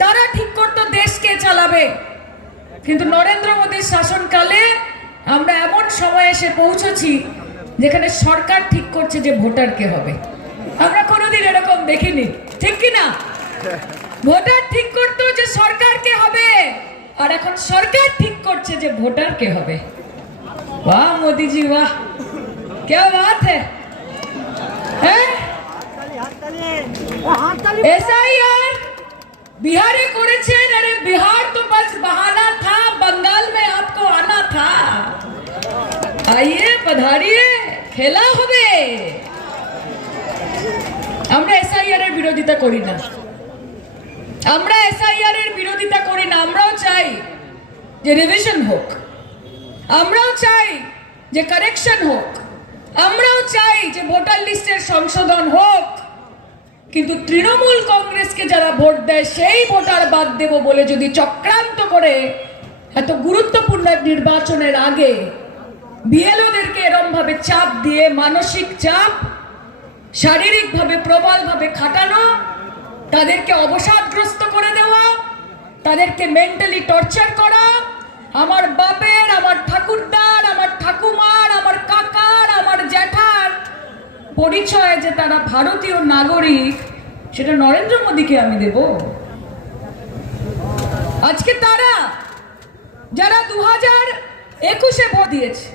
তারা ঠিক করতো দেশ কে চালাবে কিন্তু নরেন্দ্র মোদীর শাসনকালে আমরা এমন সময় এসে পৌঁছেছি যেখানে সরকার ঠিক করছে যে ভোটার কে হবে আমরা কোনোদিন এরকম দেখিনি ঠিক কি না ভোটার ঠিক করতো যে সরকার কে হবে আর এখন সরকার ঠিক করছে যে ভোটার কে হবে वाह मोदी जी वाह क्या बात है हैं? ऐसा ही यार बिहारे করেছেন अरे बिहार तो बस बहाना था बंगाल में आपको आना था आइए पधारिए খেলা হবে আমরা এসআইআর এর বিরোধিতা করি না আমরা এসআইআর এর বিরোধিতা করি না আমরাও চাই যে রিভিশন হোক আমরাও চাই যে কারেকশন হোক আমরাও চাই যে ভোটার লিস্টের সংশোধন হোক কিন্তু তৃণমূল কংগ্রেসকে যারা ভোট দেয়, সেই ভোটার বাদ দেব বলে যদি চক্রান্ত করে, এত গুরুত্বপূর্ণ নির্বাচনের আগে বিএলওদেরকে এরম ভাবে চাপ দিয়ে, মানসিক চাপ, শারীরিকভাবে প্রবলভাবে খাটানো, তাদেরকে অবসাদগ্রস্ত করে দেওয়া, তাদেরকে মেন্টালি টর্চার করা, আমার বাপের পরিচয় যে তারা ভারতীয় নাগরিক, সেটা নরেন্দ্র মোদীকে আমি দেব। আজকে তারা, যারা দু হাজার একুশে ভোট দিয়েছে